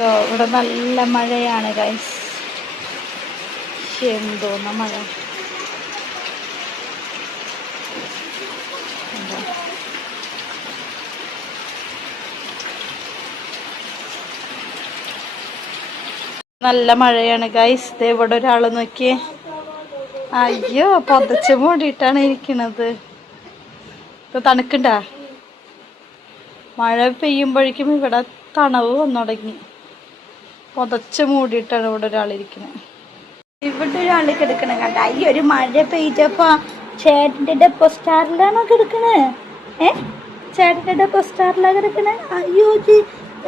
ഇവിടെ നല്ല മഴയാണ് ഗൈസ്. എന്തോന്ന മഴ. നല്ല മഴയാണ് ഗൈസ്. ഇവിടെ ഒരാള് നോക്കിയേ. അയ്യോ, പൊതച്ച് മൂടിയിട്ടാണ് ഇരിക്കണത്. ഇപ്പൊ തണുക്കണ്ടാ? മഴ പെയ്യുമ്പോഴേക്കും ഇവിടെ തണവ് വന്നു തുടങ്ങി. പൊതച്ച് മൂടിയിട്ടാണ് ഇവിടെ ഒരാളിരിക്കണേ. ഇവിടെ ഒരാള് കിടക്കണ കണ്ട. ഈ ഒരു മഴ പെയ്തപ്പോ ചേട്ടന്റെ ഡെപ്പോ സ്റ്റാറിലാണോ കിടക്കണേ? ചേട്ടന്റെ ഡെപ്പോ സ്റ്റാറിലാ കിടക്കണേ. അയ്യോ,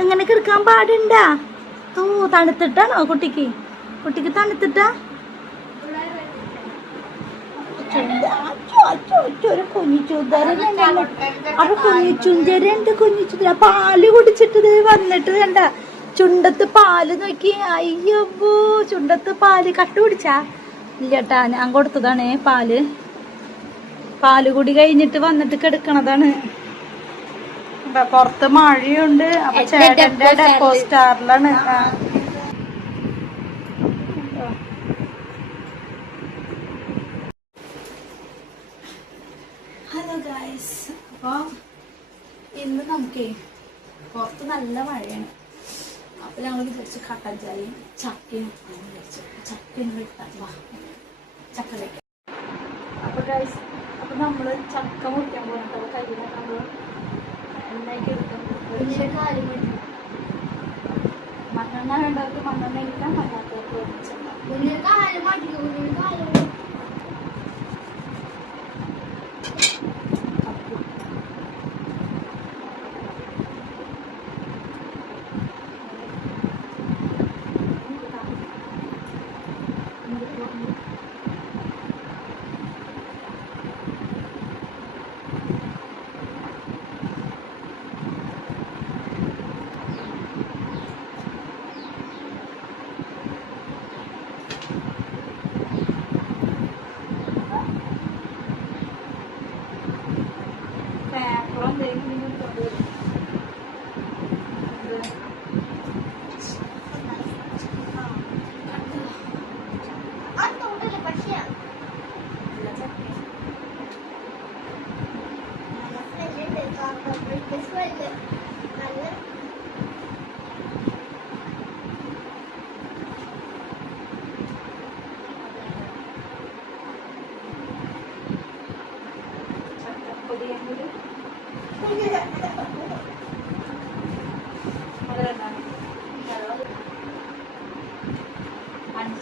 എങ്ങനെ കിടക്കാൻ പാടുണ്ടാ? ഓ, തണുത്തിട്ടാണോ കുട്ടിക്ക്? കുട്ടിക്ക് തണുത്തിട്ടാ? ഒരു കുഞ്ഞിച്ചുന്തരുണ്ട്. അവിടെ കുഞ്ഞിച്ചുന്തരുണ്ട്. കുഞ്ഞിച്ചുന്തര പാല് കുടിച്ചിട്ട് വന്നിട്ട് കണ്ട ചുണ്ടത്ത് പാല് നോക്കി. അയ്യപ്പോ, ചുണ്ടത്ത് പാല് കട്ടു കുടിച്ചാ? ഇല്ലട്ടാ, ഞാൻ കൊടുത്തതാണ് പാല്. പാല് കുടി കഴിഞ്ഞിട്ട് വന്നിട്ട് കിടക്കണതാണ്. പുറത്ത് മഴയുണ്ട്. അപ്പൊ ചേട്ടന്റെ ഡെപ്പോ സ്റ്റാറിലാണ്. Hello guys. അപ്പൊ ഇന്ന് നമുക്കേ പുറത്ത് നല്ല മഴയാണ്. അപ്പൊ ഞങ്ങൾ വിചാരിച്ചു കട്ടൻ ചായയും ചക്കയും വിചാരിച്ചു. ചക്കയും വിട്ടാ ചക്ക കഴിക്കാം. അപ്പൊ ഗൈസ്, അപ്പൊ നമ്മള് ചക്ക മുറിക്കാൻ പോകണം. കയ്യിലെ നമ്മള് എന്തായിട്ട് എടുക്കാം. മണ്ണെണ്ണ വേണ്ടവർക്ക് മണ്ണെണ്ണ എടുക്കാം, അല്ലാത്തവർക്ക്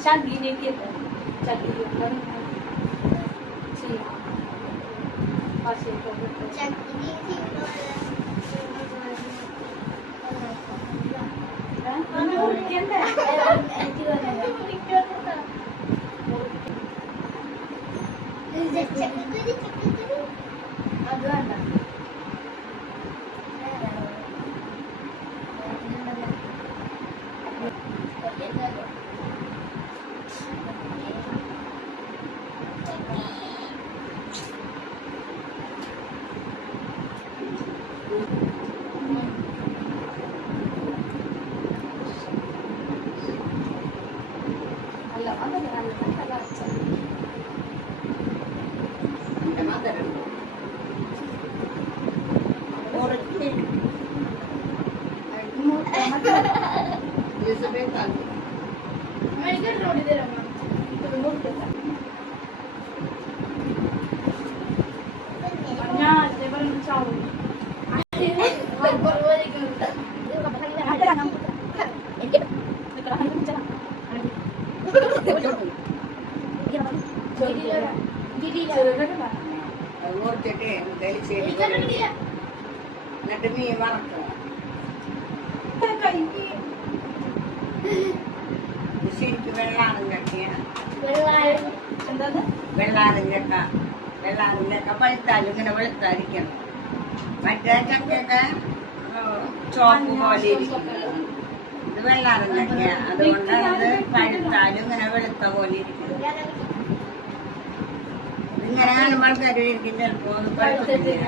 ചകിരിയൊക്കെ ചകിരി അത് വേണ്ട. എന്നിട്ട് മീൻ വറക്കുക. ശരിക്കും വെള്ളാറും ചക്കയാണ്. വെള്ളാറും ചക്ക പഴുത്താലും ഇങ്ങനെ വെളുത്തായിരിക്കണം. മറ്റേ ചക്കയൊക്കെ ചോപ്പ് പോലെ ഇരിക്കും. ഇത് വെള്ളാറും ചക്കയാണ്. അതുകൊണ്ട് അത് പഴുത്താലും ഇങ്ങനെ വെളുത്ത പോലെ ഇരിക്കും. ഇങ്ങനെ കാണുമ്പോൾ ആൾക്കാർ ഇരിക്കും ചിലപ്പോ പഴുത്തില്ല.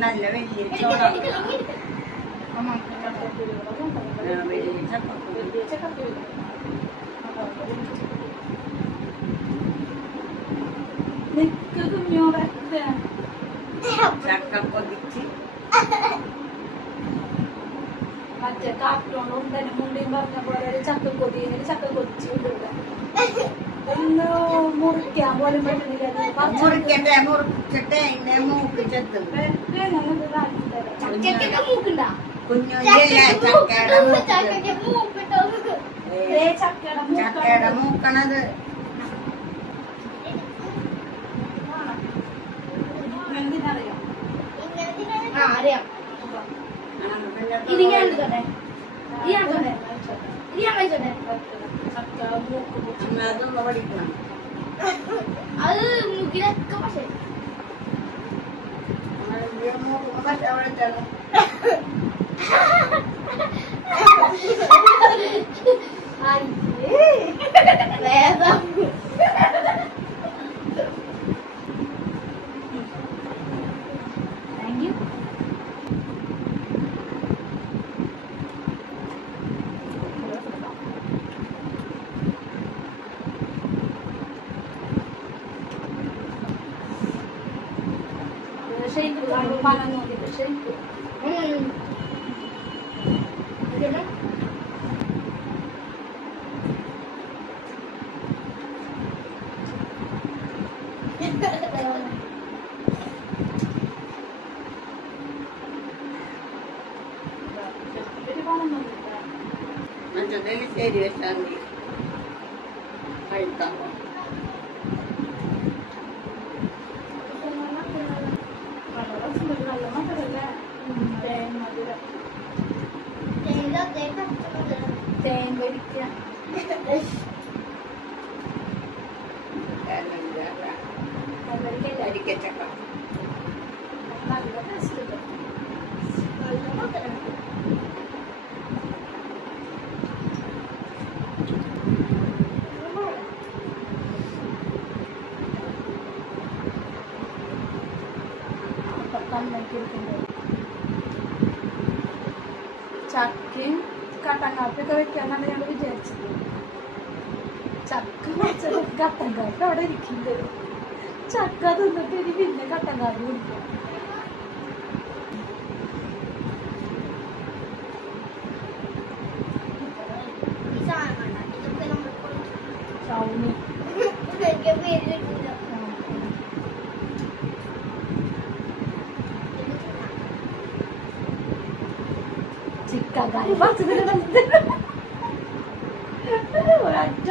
നല്ല വലിയ ചോള ചക്ക പൊതിച്ച് മറ്റേ കാർട്ടൂണും തന്നെ മുണ്ടിയും പറഞ്ഞ പോലെ ഒരു ചക്ക കൊതിച്ച് ഒന്ന് മുറിക്കാൻ പോലും മുറിക്കട്ടെ മുറിച്ചിട്ട് അതിനെ മൂക്ക് ചെത്തും ചക്കയൊക്കെ മൂക്കുണ്ട കുഞ്ഞുല്ലേ ചക്കയുടെ മൂക്കണത് എന്തിനറിയാം അറിയാം ഇനി ഞാൻ എടുത്തോട്ടെ അതൊന്ന് പഠിക്കണം അത് മുക്കിനൊക്കെ പക്ഷേ താങ്ക് യു മറ്റൊന്നിൽ ശരി വെച്ചാൽ മതി കഴിക്കാൻ തേൻ വരിക്കുക അരിക്കച്ചക്ക നല്ല ടേസ്റ്റ് ഉണ്ട് നല്ല മധുരം ചക്കയും കട്ടൻ കാപ്പിയൊക്കെ വെക്കാന്നാണ് ഞങ്ങൾ വിചാരിച്ചത്. ചക്ക വെച്ചത് കട്ടൻ കാപ്പി അവിടെ ഇരിക്കുന്നത്. ചക്ക തിന്നിട്ട് ഇനി പിന്നെ കട്ടൻ കാപ്പി കുടിക്കാം. ഷൗമി ചിക്കൻ കറി ഒരൊറ്റ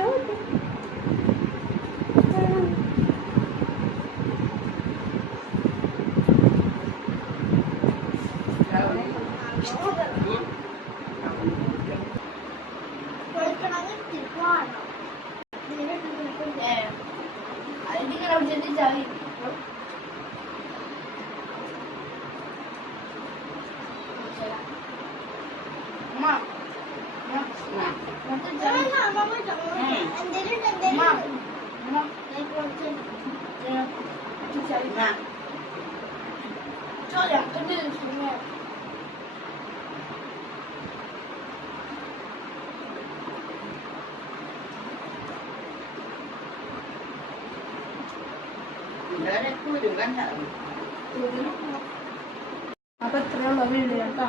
അപ്പൊ ഇത്രയുള്ള വീഡിയോ കേട്ടോ.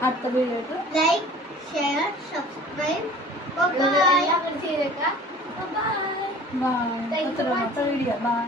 അടുത്ത video like share subscribe bye. Video bye.